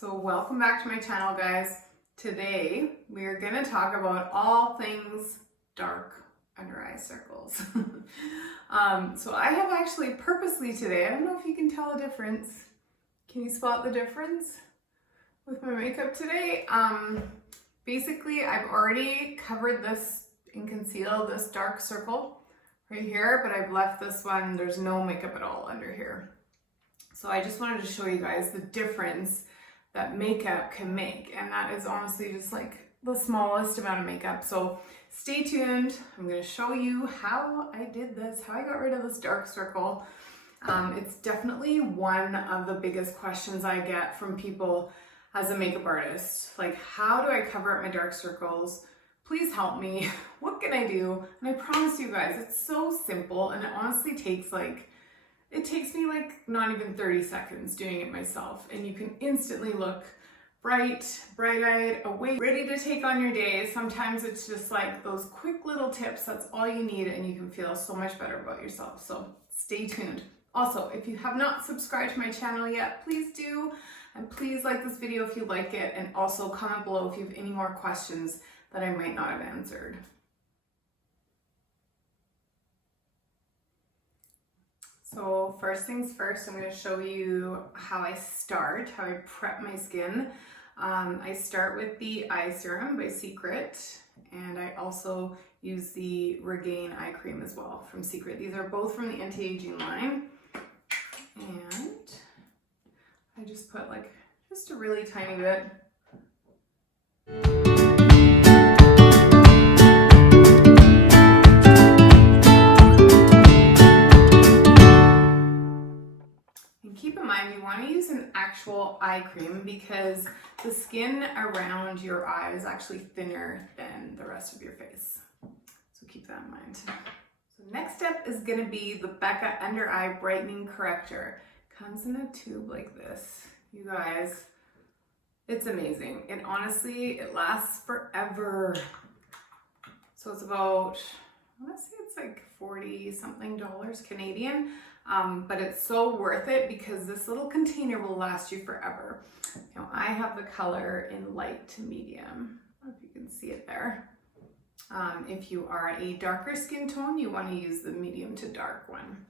So welcome back to my channel, guys. Today we are going to talk about all things dark under eye circles. So I have actually purposely today, I don't know if you can tell a difference. Can you spot the difference with my makeup today? Basically I've already covered this and concealed this dark circle right here, but I've left this one, there's no makeup at all under here. So I just wanted to show you guys the difference that makeup can make, and that is honestly just like the smallest amount of makeup. So stay tuned. I'm going to show you how I did this, how I got rid of this dark circle. It's definitely one of the biggest questions I get from people as a makeup artist. Like, how do I cover up my dark circles? Please help me. What can I do? And I promise you guys, it's so simple, and it honestly takes me like not even 30 seconds doing it myself, and you can instantly look bright-eyed, awake, ready to take on your day. Sometimes it's just like those quick little tips, that's all you need, and you can feel so much better about yourself. So stay tuned. Also, if you have not subscribed to my channel yet, please do, and please like this video if you like it, and also comment below if you have any more questions that I might not have answered. So first things first, I'm going to show you how I prep my skin. I start with the eye serum by Secret, and I also use the Regain eye cream as well from Secret. These are both from the anti-aging line, and I just put like just a really tiny bit. Keep in mind, you want to use an actual eye cream because the skin around your eye is actually thinner than the rest of your face. So keep that in mind. So next step is going to be the Becca Under Eye Brightening Corrector. Comes in a tube like this. You guys, it's amazing. And honestly, it lasts forever. So it's about, I want to say it's like $40 something Canadian. But it's so worth it because this little container will last you forever. Now I have the color in light to medium. I don't know if you can see it there. If you are a darker skin tone, you want to use the medium to dark one.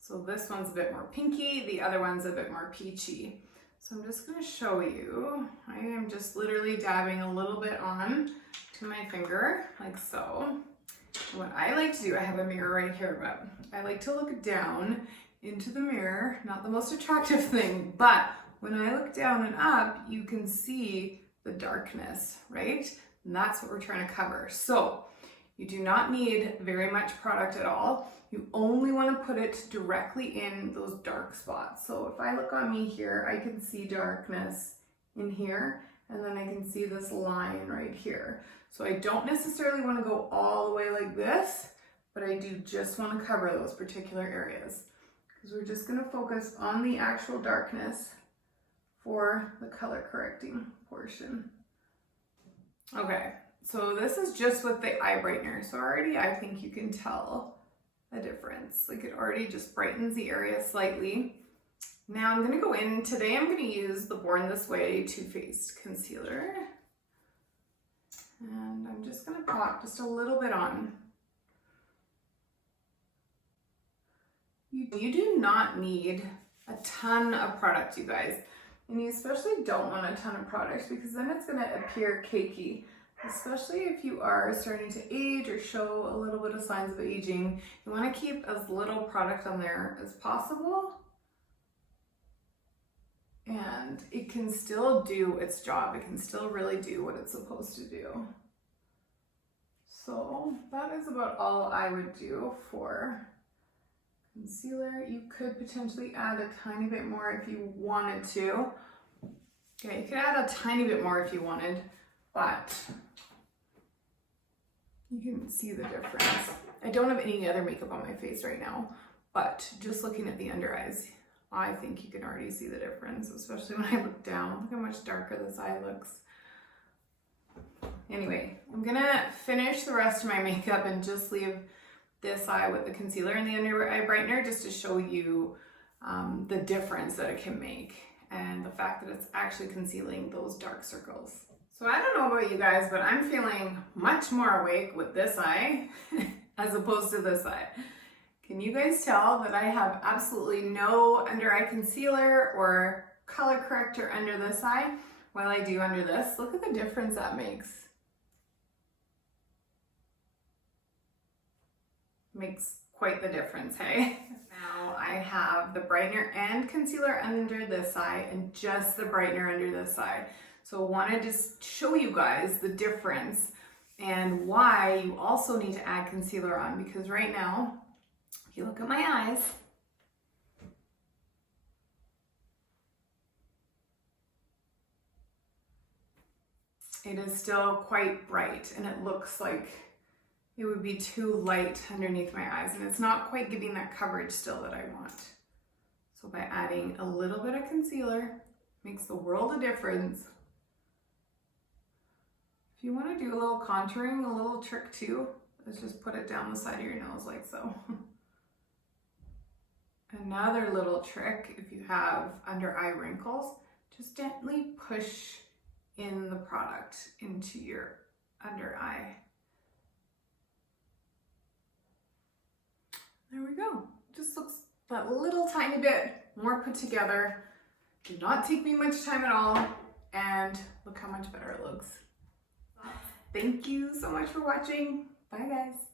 So this one's a bit more pinky, the other one's a bit more peachy. So I'm just going to show you. I am just literally dabbing a little bit on to my finger, like so. What I like to do, I have a mirror right here, but I like to look down into the mirror. Not the most attractive thing, but when I look down and up, you can see the darkness, right? And that's what we're trying to cover. So you do not need very much product at all. You only want to put it directly in those dark spots. So if I look on me here, I can see darkness in here, and then I can see this line right here. So I don't necessarily want to go all the way like this, but I do just want to cover those particular areas because we're just going to focus on the actual darkness for the color correcting portion. Okay, so this is just with the eye brightener. So already I think you can tell a difference. Like it already just brightens the area slightly. Now I'm going to go in, today I'm going to use the Born This Way Too Faced Concealer. And I'm just going to pop just a little bit on. You do not need a ton of product, you guys. And you especially don't want a ton of product because then it's going to appear cakey. Especially if you are starting to age or show a little bit of signs of aging. You want to keep as little product on there as possible. And it can still do its job. It can still really do what it's supposed to do. So that is about all I would do for concealer. You could potentially add a tiny bit more if you wanted to. Okay, you could add a tiny bit more if you wanted, but you can see the difference. I don't have any other makeup on my face right now, but just looking at the under eyes, I think you can already see the difference, especially when I look down. Look how much darker this eye looks. Anyway, I'm gonna finish the rest of my makeup and just leave this eye with the concealer and the under eye brightener just to show you the difference that it can make. and the fact that it's actually concealing those dark circles. So I don't know about you guys, but I'm feeling much more awake with this eye as opposed to this eye. Can you guys tell that I have absolutely no under eye concealer or color corrector under this eye while I do under this? Look at the difference that makes. Makes quite the difference, hey? Now I have the brightener and concealer under this eye and just the brightener under this eye. So I wanted to show you guys the difference and why you also need to add concealer on, because right now, if you look at my eyes, it is still quite bright and it looks like it would be too light underneath my eyes, and it's not quite giving that coverage still that I want. So by adding a little bit of concealer, makes the world of difference. If you want to do a little contouring, a little trick too, is just put it down the side of your nose like so. Another little trick, if you have under eye wrinkles, just gently push in the product into your under eye. There we go. Just looks that little tiny bit more put together. Did not take me much time at all, and look how much better it looks. Thank you so much for watching. Bye guys.